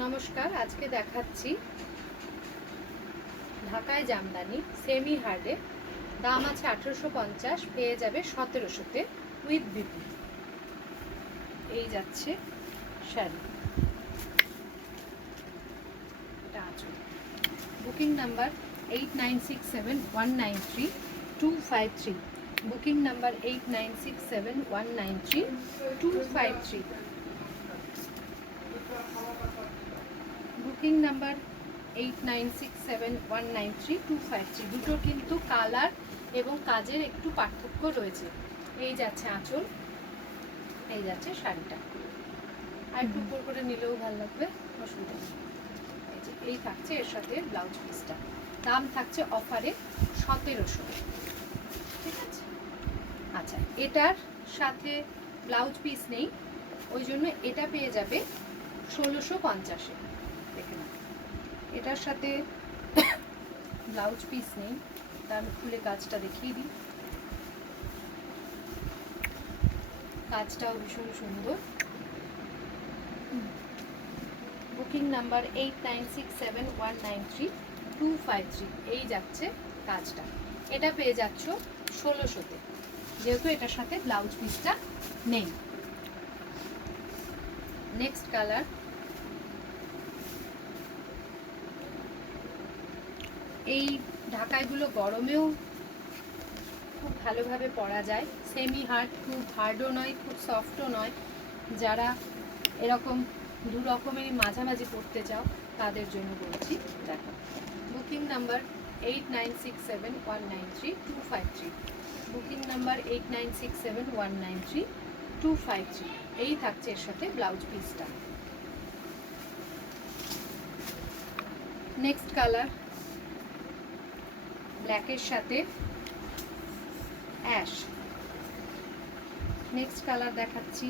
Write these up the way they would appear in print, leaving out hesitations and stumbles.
নমস্কার, আজকে দেখাচ্ছি ঢাকায় জামদানি সেমি হার্ডে, দাম আছে 1850, পেয়ে যাবে 1700-তে উইথ বিপি। এই যাচ্ছে শাড়ি, এটা আঁচল। Booking number 8967193253, booking number 8967193253, booking number 8967193253। দুটোর কিন্তু কালার এবং কাজের একটু পার্থক্য রয়েছে। এই যাচ্ছে আঁচল, এই যাচ্ছে শাড়িটা। আর একটু উপর করে নিলেও ভালো লাগবে, অসুবিধা নেই। এই থাকছে এর সাথে ব্লাউজ পিসটা, দাম থাকছে অফারে 1700, ঠিক আছে। আচ্ছা, এটার সাথে ব্লাউজ পিস নেই, ওই জন্য এটা পেয়ে যাবে 1650-এ। দেখে না, এটার সাথে ব্লাউজ পিস নেই, তা আমি খুলে কাজটা দেখিয়ে দিই। কাজটাও ভীষণ সুন্দর। বুকিং নাম্বার 8967193253, এই যাচ্ছে কাজটা। এটা পেয়ে যাচ্ছ 1600-তে, যেহেতু এটার সাথে ব্লাউজ পিসটা নেই। নেক্সট কালার, এই ঢাকাইগুলো গরমেও খুব ভালোভাবে পরা যায়। সেমি হার্ড, খুব হার্ডও নয়, খুব সফটও নয়। যারা এরকম দু রকমেরই মাঝামাঝি পড়তে চাও তাদের জন্য বলছি, দেখো। বুকিং নাম্বার 8967193253, বুকিং নাম্বার 8967193253, এই থাকছে এর সাথে ব্লাউজ পিসটা। নেক্সট কালার, ব্ল্যাকের সাথে অ্যাশ। নেক্সট কালার দেখাচ্ছি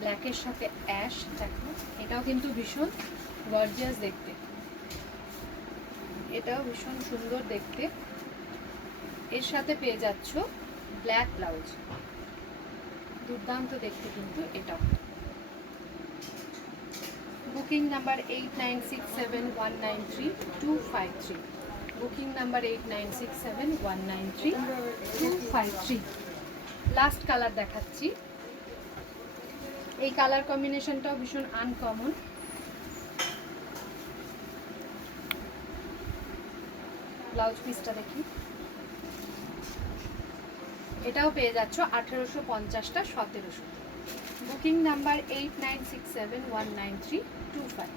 ব্ল্যাকের সাথে অ্যাশ। দেখো, এটাও কিন্তু ভীষণ গর্জিয়াস দেখতে, এটাও ভীষণ সুন্দর দেখতে। এর সাথে পেয়ে যাচ্ছ ব্ল্যাক ব্লাউজ, দুর্দান্ত দেখতে কিন্তু এটাও। Booking number 8967193253, booking number 8967193253। Last colour দেখাচ্ছি, এই কালার কম্বিনেশনটাও ভীষণ আনকমন। ব্লাউজ পিসটা দেখি, এটাও পেয়ে যাচ্ছ 1850-টা 1700। Booking number 8967193253।